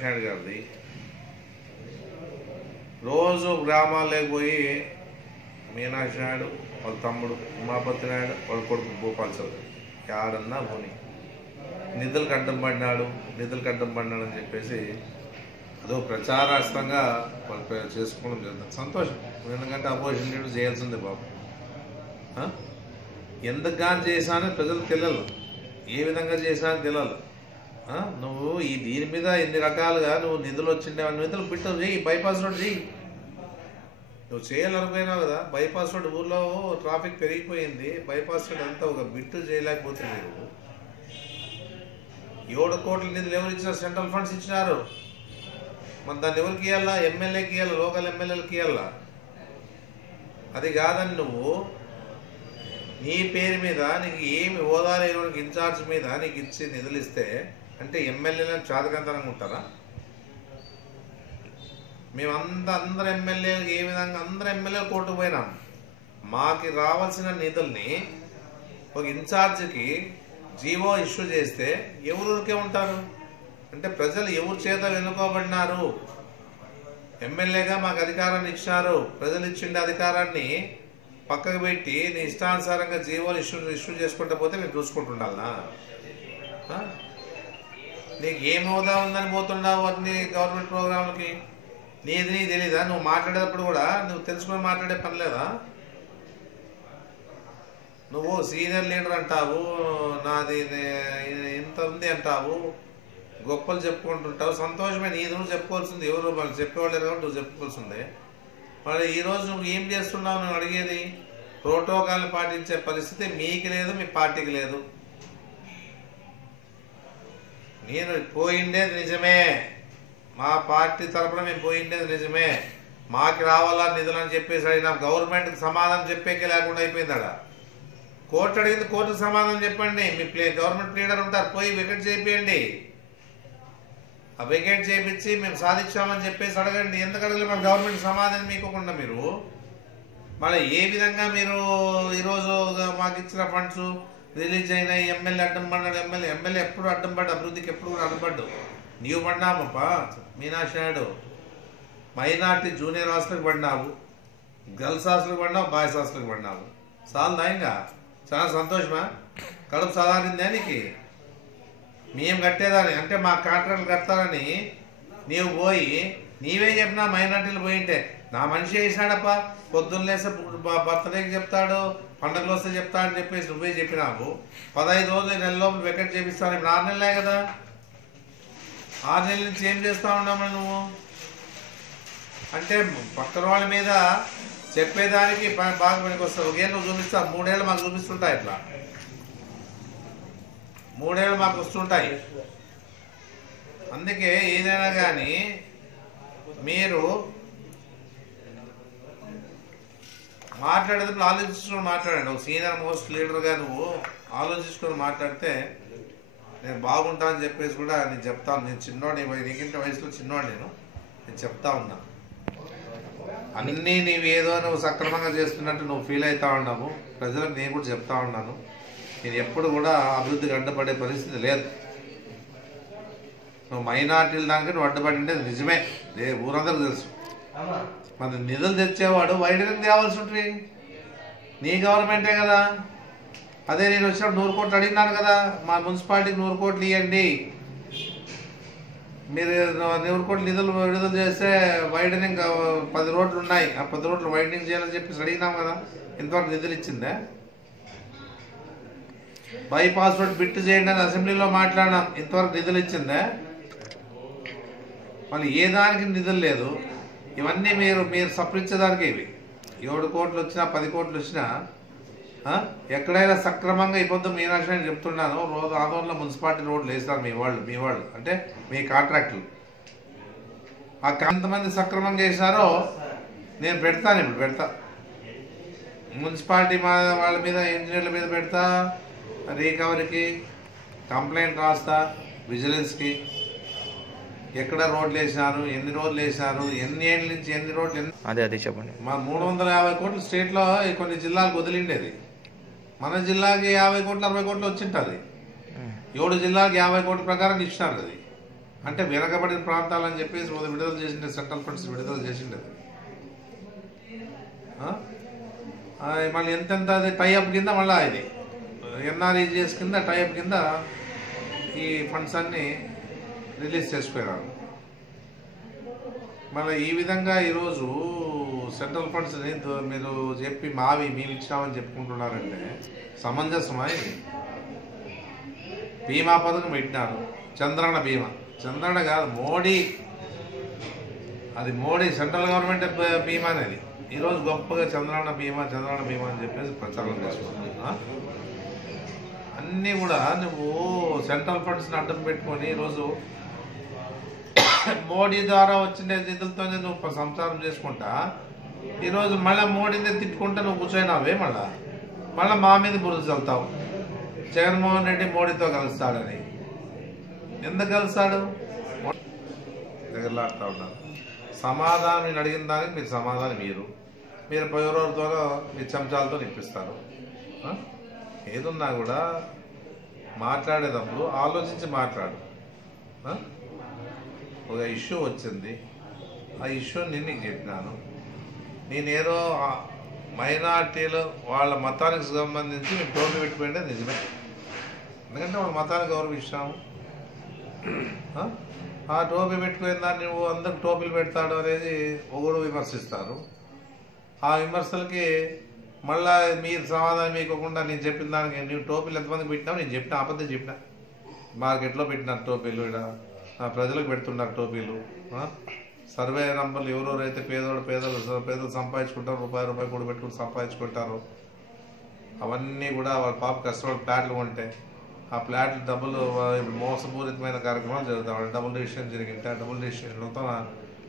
మీనాక్షి నాయుడు గారిది. రోజు గ్రామాల్లోకి పోయి మీనాక్షి నాయుడు వాళ్ళ తమ్ముడు ఉమాపతి నాయుడు వాళ్ళ కొడుకు భూపాల్ చౌదరి ఆడన్నా పోని నిధులకు అడ్డం పడినాడు అని చెప్పేసి అదో ప్రచారాస్తంగా వాళ్ళు చేసుకోవడం జరుగుతుంది. సంతోషం, ఎందుకంటే అపోజిషన్ లీడర్ చేయాల్సిందే బాబు. ఎందుకు కానీ చేశానో ప్రజలకు తెలియాలి, ఏ విధంగా చేశానని తెలియాలి. నువ్వు ఈ దీని మీద ఎన్ని రకాలుగా నువ్వు నిధులు వచ్చిండే నిధులు బిట్టు చెయ్యి, బైపాస్ రోడ్ చెయ్యి. నువ్వు చేయాలనుకున్నావు కదా, బైపాస్ రోడ్ ఊర్లో ట్రాఫిక్ పెరిగిపోయింది, బైపాస్ రోడ్ అంతా ఒక బిట్టు చేయలేకపోతుంది. మీరు 7 కోట్ల నిధులు ఎవరు ఇచ్చినారు? సెంట్రల్ ఫండ్స్ ఇచ్చినారు. మరి దాన్ని ఎవరికి ఇవ్వాలా? ఎమ్మెల్యేకి ఇవ్వాలి, లోకల్ ఎమ్మెల్యేలకి ఇవ్వాలా? అది కాదని నువ్వు నీ పేరు మీద నీకు ఏమి హోదా లేని ఇన్ఛార్జ్ మీద నీకు ఇచ్చి నిధులు ఇస్తే అంటే ఎమ్మెల్యేలను చాదకంతనంగా ఉంటారా? అందరు ఎమ్మెల్యేలకు ఏ విధంగా అందరు ఎమ్మెల్యేలు కోర్టుకు పోయినాం. మాకు రావాల్సిన నిధుల్ని ఒక ఇన్ఛార్జ్కి జీవో ఇష్యూ చేస్తే ఎవరికి ఉంటారు? అంటే ప్రజలు ఎవరి చేత వెనుకోబడినారు? ఎమ్మెల్యేగా మాకు అధికారాన్ని ఇచ్చినారు, ప్రజలు ఇచ్చిండే అధికారాన్ని పక్కకు పెట్టి నీ ఇష్టానుసారంగా జీవోలు ఇష్యూ చేసుకుంటూ పోతే మేము చూసుకుంటుండాలనా? నీకు ఏం హోదా ఉందని పోతుండవు అన్ని గవర్నమెంట్ ప్రోగ్రాంలకి? నీది నీ తెలీదా? నువ్వు మాట్లాడేటప్పుడు కూడా నువ్వు తెలుసుకొని మాట్లాడే పని లేదా? నువ్వు సీనియర్ లీడర్ అంటావు, నాది ఇంత ఉంది అంటావు, గొప్పలు చెప్పుకుంటుంటావు. సంతోషమే, నీది నువ్వు చెప్పుకోవాల్సింది. ఎవరు వాళ్ళు చెప్పేవాళ్ళు కాబట్టి నువ్వు చెప్పుకోవాల్సిందే. మరి ఈరోజు నువ్వు ఏం చేస్తున్నావు? నువ్వు అడిగేది ప్రోటోకాల్ పాటించే పరిస్థితి మీకు లేదు, మీ పార్టీకి లేదు. నేను పోయిండేది నిజమే, మా పార్టీ తరఫున మేము పోయిండేది నిజమే. మాకు రావాలా నిధులు అని చెప్పేసి అడిగినా గవర్నమెంట్కి సమాధానం చెప్పేకే లేకుండా అయిపోయింది. అక్కడ కోర్టు అడిగింది, కోర్టుకు సమాధానం చెప్పండి. మీ గవర్నమెంట్ లీడర్ ఉంటారు, పోయి వికెట్ చేయండి. ఆ వికెట్ చేయించి మేము సాధించామని చెప్పేసి అడగండి. ఎందుకు అడగలేదు? మన గవర్నమెంట్ సమాధానం మీకోకుండా మీరు మళ్ళీ ఏ విధంగా మీరు ఈరోజు మాకు ఇచ్చిన ఫండ్స్ రిలీజ్ అయిన ఎమ్మెల్యే అడ్డం పడ్డాడు. ఎమ్మెల్యే ఎప్పుడు అడ్డం పడ్డా, అభివృద్ధికి ఎప్పుడు కూడా అడ్డుపడ్డు. నీవు పడినామప్పా మీనాక్షి నాయుడు. మైనార్టీ జూనియర్ హాస్టల్కి పడినావు, గర్ల్స్ హాస్టల్కి పడినావు, బాయ్స్ హాస్టల్కి పడినావు. చాలు ఇంకా చాలా సంతోషమా? కడుపు చదారిందే నీకు? మేము కట్టేదాన్ని అంటే మా కాంట్రాక్ట్లు కడతారని నీవు పోయి నీవే చెప్పినా మైనార్టీలు పోయింటే నా మనిషి వేసినాడప్ప, పొద్దున్న లేస్తే బర్త్డేకి చెప్తాడు, పండుగలు వస్తే చెప్తాడని చెప్పేసి నువ్వే చెప్పినావు. 15 రోజులు నెలలోపు వికెట్ చేపిస్తాను. ఇప్పుడు 6 నెలలే కదా, 6 నెలల నుంచి ఏం చేస్తా ఉన్నావు నువ్వు? అంటే పక్కన వాళ్ళ మీద చెప్పేదానికి బాగా పనికి వస్తావు. ఒకేళ్ళు నువ్వు చూపిస్తావు, 3 ఏళ్ళు మాకు చూపిస్తుంటాయి. ఇట్లా 3 ఏళ్ళు మాకు వస్తుంటాయి. అందుకే ఏదైనా కానీ మీరు మాట్లాడేటప్పుడు ఆలోచించుకొని మాట్లాడండి. ఒక సీనియర్ మోస్ట్ లీడర్గా నువ్వు ఆలోచించుకొని మాట్లాడితే నేను బాగుంటా అని చెప్పేసి కూడా నేను చెప్తాను. నేను చిన్నోడి, నీకింత వయసులో చిన్నోడు, నేను చెప్తా ఉన్నా. అన్నీ నీవేదో నువ్వు సక్రమంగా చేస్తున్నట్టు నువ్వు ఫీల్ అవుతా ఉన్నావు. ప్రజలకు నేను కూడా చెప్తా ఉన్నాను, నేను ఎప్పుడు కూడా అభివృద్ధికి అడ్డుపడే పరిస్థితి లేదు. నువ్వు మైనార్టీల దానికి నువ్వు అడ్డుపడింటే నిజమే, ఊరందరూ తెలుసు. మన నిధులు తెచ్చేవాడు వైడరింగ్ తేవాల్సి ఉంటుంది, నీ గవర్నమెంటే కదా. అదే నేను వచ్చినప్పుడు 100 కోట్లు అడిగినాను కదా, మా మున్సిపాలిటీకి 100 కోట్లు ఇవ్వండి, మీరు 100 కోట్లు నిధులు విడుదల చేస్తే వైడనింగ్ 10 రోడ్లు ఉన్నాయి, ఆ 10 రోడ్లు వైడనింగ్ చేయాలని చెప్పేసి అడిగినాం కదా. ఇంతవరకు నిధులు ఇచ్చిందే? బైపాస్ రోడ్ బిట్టు చేయండి అని అసెంబ్లీలో మాట్లాడినాం, ఇంతవరకు నిధులు ఇచ్చిందే? మళ్ళీ ఏ దానికి నిధులు లేదు. ఇవన్నీ మీరు సప్రించేదానికి ఇవి 7 కోట్లు వచ్చినా 10 కోట్లు వచ్చినా ఎక్కడైనా సక్రమంగా ఇబ్బంది మీనాక్షి అని చెప్తున్నాను. రోజు ఆందోళన మున్సిపాలిటీ రోడ్లు వేస్తారు మీ వాళ్ళు అంటే మీ కాంట్రాక్టులు. ఆ ఎంతమంది సక్రమంగా వేసినారో నేను పెడతాను, ఇప్పుడు పెడతా. మున్సిపాలిటీ వాళ్ళ మీద, ఇంజనీర్ల మీద పెడతా, రికవరీకి కంప్లైంట్ రాస్తా, విజిలెన్స్కి. ఎక్కడ రోడ్లు వేసినారు, ఎన్ని రోడ్లు వేసినారు, ఎన్ని ఏళ్ళ నుంచి ఎన్ని రోడ్లు. అదే చెప్పండి. మా 350 కోట్లు స్టేట్లో కొన్ని జిల్లాలకు వదిలిండేది. మన జిల్లాకి 50 కోట్లు 60 కోట్లు వచ్చింటుంది. 7 జిల్లాకి 50 కోట్ల ప్రకారం ఇచ్చినారు. అది అంటే వెనకబడిన ప్రాంతాలని చెప్పేసి విడుదల చేసిండే, సెంట్రల్ ఫండ్స్ విడుదల చేసిండేది. మళ్ళీ ఎంతెంత అది టైఅప్ కింద మళ్ళీ ఇది ఎన్ఆర్ఈజిఎస్ కింద టైఅప్ కింద ఈ ఫండ్స్ అన్నీ రిలీజ్ చేసుకున్నారు. మళ్ళీ ఈ విధంగా ఈరోజు సెంట్రల్ ఫండ్స్ని మీరు చెప్పి మేము ఇచ్చినామని చెప్పుకుంటున్నారంటే సమంజసమా? ఇది బీమా పథకం పెట్టినారు, చంద్రన్న బీమా. చంద్రన్న కాదు, మోడీ, అది మోడీ సెంట్రల్ గవర్నమెంట్ బీమా అనేది. ఈరోజు గొప్పగా చంద్రన్న బీమా అని చెప్పేసి ప్రచారం చేసుకుంటున్నా. అన్నీ కూడా నువ్వు సెంట్రల్ ఫండ్స్ని అడ్డం పెట్టుకొని ఈరోజు మోడీ ద్వారా వచ్చిన నిధులతోనే నువ్వు సంసారం చేసుకుంటా ఈరోజు మళ్ళీ మోడీని తిట్టుకుంటా నువ్వు కూర్చోయినావే. మళ్ళీ మా మీద బురద చల్లుతావు. జగన్మోహన్ రెడ్డి మోడీతో కలుస్తాడని. ఎందుకు కలుస్తాడు? దగ్గరలాడుతూ ఉన్నారు. సమాధానం నేను అడిగిన దానికి మీరు సమాధానం మీరు ఎవరెవరితోనో మీ చెంచాలతో నిప్పిస్తారు. ఏదున్నా కూడా మాట్లాడేటప్పుడు ఆలోచించి మాట్లాడు. ఒక ఇష్యూ వచ్చింది, ఆ ఇష్యూ నేను నీకు చెప్పినాను. నేనేదో మైనార్టీలు వాళ్ళ మతానికి సంబంధించి మేము టోపీ పెట్టిపోయిందే నిజమే. ఎందుకంటే వాళ్ళ మతానికి గౌరవిస్తాము. ఆ టోపీ పెట్టుకునే దాన్ని నువ్వు అందరికి టోపీలు పెడతాడు అనేది ఒకడు విమర్శిస్తారు. ఆ విమర్శలకి మళ్ళా మీరు సమాధానం ఇవ్వకుండా నేను చెప్పిన దానికి నువ్వు టోపీలు ఎంతమందికి పెట్టినావు నేను చెప్పిన అబద్ధం చెప్పిన. మార్కెట్లో పెట్టినారు టోపీలు, ఇక్కడ ప్రజలకు పెడుతున్నారు టోపీలు. సర్వే నంబర్లు ఎవరెవరైతే పేదలు సంపాదించుకుంటారు, రూపాయి కూడా పెట్టుకుని సంపాదించుకుంటారు. అవన్నీ కూడా వాళ్ళ పాప కష్టపడి ప్లాట్లు కొంటే ఆ ప్లాట్లు డబ్బులు మోసపూరితమైన కార్యక్రమాలు జరుగుతాయి. డబుల్ రిజిస్ట్రేషన్ జరిగింటే ఆ డబుల్ రిజిస్ట్రేషన్లతో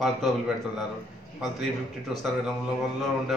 వాళ్ళు టోపీలు పెడుతున్నారు. వాళ్ళు 352 సర్వే నంబర్లో ఉండే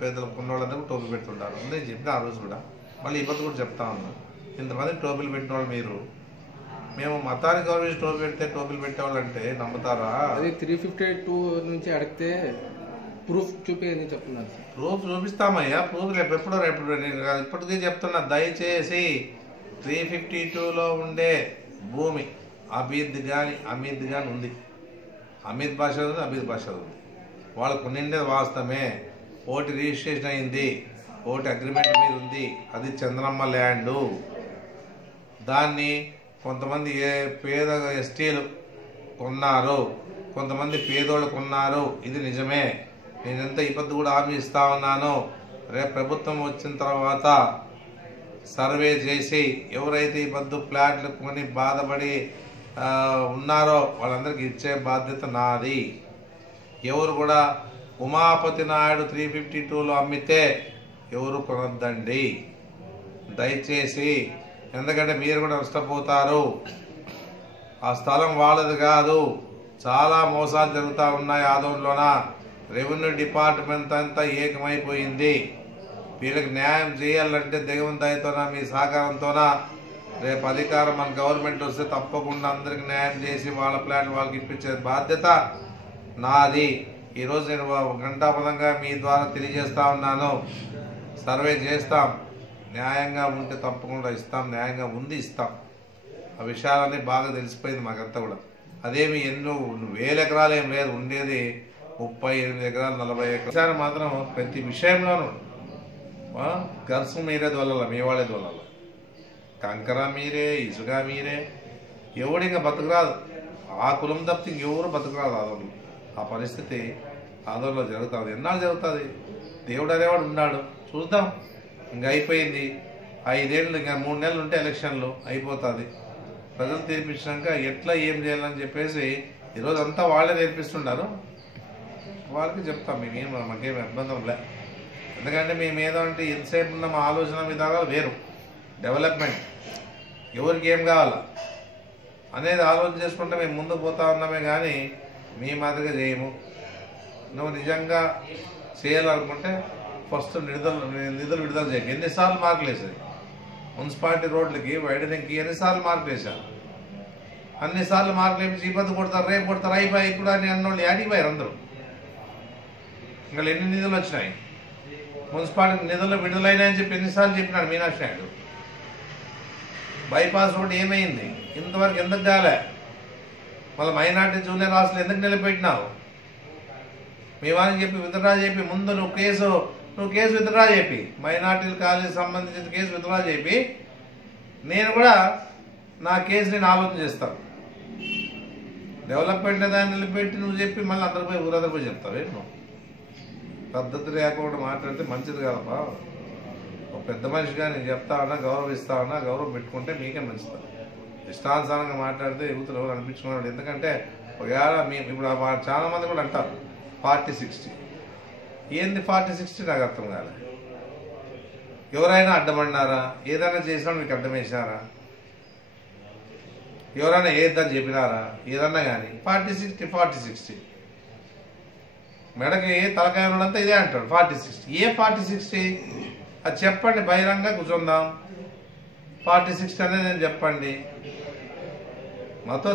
పేదలు ఉన్నవాళ్ళందరూ టోపీలు పెడుతుంటారు. నేను చెప్పిన ఆ రోజు కూడా, మళ్ళీ ఇబ్బంది కూడా చెప్తా ఉన్నాను. ఇంతమంది టోపీలు పెట్టిన వాళ్ళు మీరు, మేము మతానికి గౌరవించి టోపీ పెడితే టోపీలు పెట్టేవాళ్ళు అంటే నమ్ముతారా? అది 352 నుంచి అడిగితే ప్రూఫ్ చూపించని చెప్తున్నారు. ప్రూఫ్ చూపిస్తామయ్యా. ప్రూఫ్ రేపు ఇప్పటికీ చెప్తున్నా, దయచేసి 352లో ఉండే భూమి అమీద్ కానీ ఉంది. అమీద్ భాష ఉంది, అబీద్ భాష ఉంది. వాళ్ళకు నిండేది వాస్తవమే. ఓటు రిజిస్ట్రేషన్ అయింది, ఓటు అగ్రిమెంట్ మీద ఉంది. అది చంద్రమ్మ ల్యాండు. దాన్ని కొంతమంది పేద ఎస్టీలు కొన్నారు, కొంతమంది పేదోళ్ళు కొన్నారు. ఇది నిజమే. నేనెంత ఇబ్బంది కూడా హామీ ఇస్తా ఉన్నాను. రేపు ప్రభుత్వం వచ్చిన తర్వాత సర్వే చేసి ఎవరైతే ఇబ్బంది ఫ్లాట్లు కొని బాధపడి ఉన్నారో వాళ్ళందరికీ ఇచ్చే బాధ్యత నాది. ఎవరు కూడా ఉమాపతి నాయుడు 352లో అమ్మితే ఎవరు కొనొద్దండి దయచేసి. ఎందుకంటే మీరు కూడా నష్టపోతారు. ఆ స్థలం వాళ్ళది కాదు. చాలా మోసాలు జరుగుతూ ఉన్నాయి ఆదోన్లోన. రెవెన్యూ డిపార్ట్మెంట్ అంతా ఏకమైపోయింది. వీళ్ళకి న్యాయం చేయాలంటే దేవుని దయతోన మీ సహకారంతోన రేపు అధికారం మన గవర్నమెంట్ వస్తే తప్పకుండా అందరికి న్యాయం చేసి వాళ్ళ ప్లాట్ వాళ్ళకి ఇప్పించే బాధ్యత నాది. ఈరోజు నేను గంటాపదంగా మీ ద్వారా తెలియజేస్తా ఉన్నాను. సర్వే చేస్తాం, న్యాయంగా ఉంటే తప్పకుండా ఇస్తాం, న్యాయంగా ఉంది ఇస్తాం. ఆ విషయాలన్నీ బాగా తెలిసిపోయింది మాకంతా కూడా. అదేమి ఎన్నో 1000 ఎకరాలు ఏం లేదు, ఉండేది 38 ఎకరాలు 40 ఎకరాలు మాత్రం. ప్రతి విషయంలోనూ గర్సు మీరే దొల్లాల, మీ వాళ్ళే దొల్లాల. కంకర మీరే, ఇసుక మీరే. ఎవడు ఇంకా బతుకురాదు. ఆ కులం తప్పితే ఇంకెవరు బతుకురాదు ఆదోళ్ళు. ఆ పరిస్థితి ఆదోళ్ళలో జరుగుతుంది. ఎన్నాళ్ళు జరుగుతుంది? దేవుడు అనేవాడు ఉన్నాడు. చూద్దాం. ఇంకా అయిపోయింది 5 ఏళ్ళు, ఇంకా 3 నెలలు ఉంటే ఎలక్షన్లు అయిపోతుంది. ప్రజలు తీర్పించాక ఎట్లా ఏం చేయాలని చెప్పేసి ఈరోజు అంతా వాళ్ళే నేర్పిస్తున్నారు. వాళ్ళకి చెప్తాం, మాకేం ఇబ్బంది లే. ఎందుకంటే మేము ఏదో అంటే ఎంతసేపు ఉన్న మా ఆలోచన విధానాలు వేరు. డెవలప్మెంట్ ఎవరికి ఏం కావాలా అనేది ఆలోచన చేసుకుంటే మేము ముందుకు పోతా ఉన్నామే కానీ మీ మాదిరిగా చేయము. నువ్వు నిజంగా చేయాలనుకుంటే ఫస్ట్ నిధులు విడుదల చేయం. ఎన్నిసార్లు మార్కులు వేసేది మున్సిపాలిటీ రోడ్లకి వైడనింగ్కి ఎన్నిసార్లు మార్కులు వేశారు? అన్నిసార్లు మార్కులు వేసి ఇబ్బంది కొడతారు, రేపు కొడతారు, అయిపోయి ఇప్పుడు అని అన్నోళ్ళు యాడిపోయారు అందరూ. ఇంకా ఎన్ని నిధులు వచ్చినాయి? మున్సిపాలిటీ నిధులు విడుదలైనాయని చెప్పి ఎన్నిసార్లు చెప్పినాడు మీనాక్షి నాయుడు. బైపాస్ రోడ్ ఏమైంది ఇంతవరకు? ఎందుకు కాలే? మళ్ళీ మైనార్టీ జూనియర్ హాస్టల్ ఎందుకు నిలబెట్టినావు? మీ వారికి చెప్పి విత్డ్రా చెప్పి ముందు నువ్వు కేసు విత్డ్రా చెప్పి, మైనార్టీల కాలేజీకి సంబంధించిన కేసు విత్డ్రా చెప్పి, నేను కూడా నా కేసు నేను ఆలోచన చేస్తాను. డెవలప్మెంట్ దాన్ని నిలబెట్టి నువ్వు చెప్పి మళ్ళీ అందరిపై ఊరందరిపై చెప్తావు. నువ్వు పద్ధతి లేకుండా మాట్లాడితే మంచిది కాదమ్మా. ఒక పెద్ద మనిషిగా నేను చెప్తా ఉన్నా, గౌరవిస్తా ఉన్నా, గౌరవం పెట్టుకుంటే మీకే మంచిది. ఇష్టానుసారంగా మాట్లాడితే యువతలు ఎవరు అనిపించుకున్నాడు. ఎందుకంటే ఒకవేళ ఇప్పుడు చాలా మంది కూడా అంటారు 40-60. ఏంది 40-60 నాకు అర్థం కాలే. ఎవరైనా అడ్డమన్నారా? ఏదైనా చేసినా మీకు అడ్డం వేసినారా? ఎవరైనా ఏదని చెప్పినారా? ఏదన్నా కానీ 40-60 మెడకి తలకాయ ఉన్నదంతా ఇదే అంటాడు 40-60. ఏ 40-60 అది చెప్పండి, బహిరంగ కూర్చుందాం. 40-60 అనేది నేను చెప్పండి. మాతో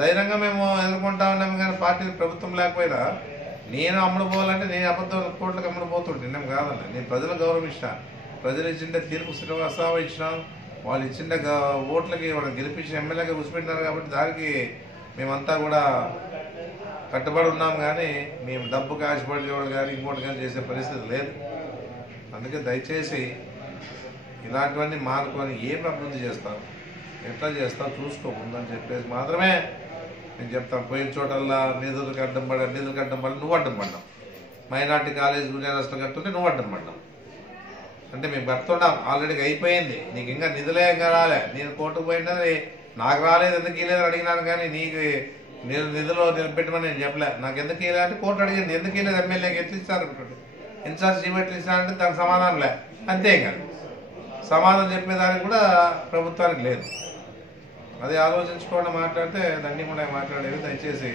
ధైర్యంగా మేము ఎదుర్కొంటా ఉన్నాము. కానీ పార్టీ ప్రభుత్వం లేకపోయినా నేను అమ్ముడు పోవాలంటే నేను అబద్ధం కోట్లకు అమ్ముడు పోతుంటే నేను కాదన్న. నేను ప్రజలకు గౌరవించిన, ప్రజలు ఇచ్చిండే తీర్పు శ్రీనివాసరావు ఇచ్చినాం. వాళ్ళు ఇచ్చిండే ఓట్లకి వాళ్ళు గెలిపించిన ఎమ్మెల్యేగా కూర్చుపెట్టినారు. కాబట్టి దానికి మేమంతా కూడా కట్టుబడి ఉన్నాం. కానీ మేము డబ్బుకి ఆశపడేవాళ్ళు కానీ ఇంకోటి కానీ చేసే పరిస్థితి లేదు. అందుకే దయచేసి ఇలాంటివన్నీ మానుకొని ఏం అభివృద్ధి చేస్తాం, ఎట్లా చేస్తాం చూసుకోకుందని చెప్పేసి మాత్రమే నేను చెప్తాను. పోయిన చోటల్లా నిధులకు అడ్డం పడి నువ్వు అడ్డం పడ్డావు. మైనార్టీ కాలేజ్ జూనియర్ హాస్టల్ కట్టుంటే నువ్వు అడ్డం పడ్డావు. అంటే మేము కడుతున్నాం, ఆల్రెడీ అయిపోయింది. నీకు ఇంకా నిధులే ఇంకా రాలే. నేను కోర్టుకు పోయినా నాకు రాలేదు, ఎందుకు ఇవ్వలేదు అడిగినాను. కానీ నీకు నిధులు నిలబెట్టమని నేను చెప్పలే. నాకు ఎందుకు ఇవ్వలేదు అంటే కోర్టు అడిగింది. ఎందుకు ఇవ్వలేదు ఎమ్మెల్యేకి ఎట్లు ఇస్తారు, ఇన్ఛార్జ్ జీవో ఎట్లు ఇస్తారంటే దానికి సమాధానం లే. అంతే కాదు, సమాధానం చెప్పేదానికి కూడా ప్రభుత్వానికి లేదు. అది ఆలోచించుకోండి. మాట్లాడితే దాన్ని కూడా మాట్లాడేవి. దయచేసి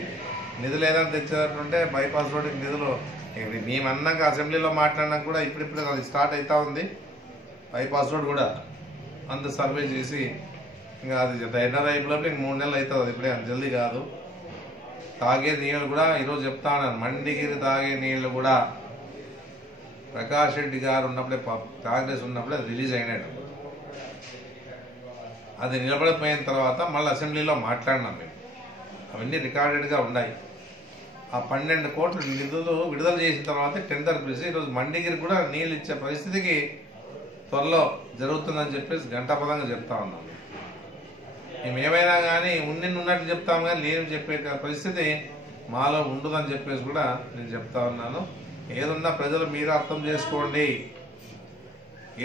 నిధులు ఏదైనా తెచ్చేటట్టుంటే బైపాస్ రోడ్డుకి నిధులు మేము అన్నాక అసెంబ్లీలో మాట్లాడినాక కూడా ఇప్పుడిప్పుడు అది స్టార్ట్ అవుతా ఉంది. బైపాస్ రోడ్ కూడా అంత సర్వే చేసి ఇంకా అది టైనర్ అయిపోయినప్పుడు ఇంక 3 నెలలు అవుతుంది. అది ఇప్పుడే అంత జల్దీ కాదు. తాగే నీళ్ళు కూడా ఈరోజు చెప్తా ఉన్నాను, మండిగిరి తాగే నీళ్లు కూడా ప్రకాష్ రెడ్డి గారు ఉన్నప్పుడే, కాంగ్రెస్ ఉన్నప్పుడే రిలీజ్ అయినాడు. అది నిలబడిపోయిన తర్వాత మళ్ళీ అసెంబ్లీలో మాట్లాడినాం మేము. అవన్నీ రికార్డెడ్గా ఉన్నాయి. ఆ 12 కోట్ల నిధులు విడుదల చేసిన తర్వాత టెండర్ పిలిచి ఈరోజు మండిగిరి కూడా నీళ్ళు ఇచ్చే పరిస్థితికి త్వరలో జరుగుతుందని చెప్పేసి గంటాపదంగా చెప్తా ఉన్నాం. మేము ఏమైనా కానీ ఉన్నట్టు చెప్తాం, కానీ లేని చెప్పే పరిస్థితి మాలో ఉండదని చెప్పేసి కూడా నేను చెప్తా ఉన్నాను. ఏదున్నా ప్రజలు మీరు అర్థం చేసుకోండి.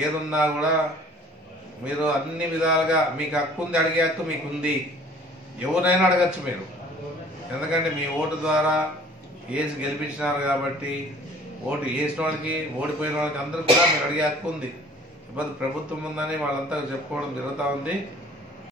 ఏదున్నా కూడా మీరు అన్ని విధాలుగా మీకు హక్కు ఉంది, అడిగే హక్కు మీకు ఉంది. ఎవరైనా అడగచ్చు మీరు. ఎందుకంటే మీ ఓటు ద్వారా వేసి గెలిపించినారు కాబట్టి ఓటు వేసిన వాళ్ళకి ఓడిపోయిన వాళ్ళకి అందరూ కూడా మీరు అడిగే హక్కు ఉంది. ఇబ్బంది ప్రభుత్వం ఉందని వాళ్ళంతా చెప్పుకోవడం జరుగుతూ ఉంది.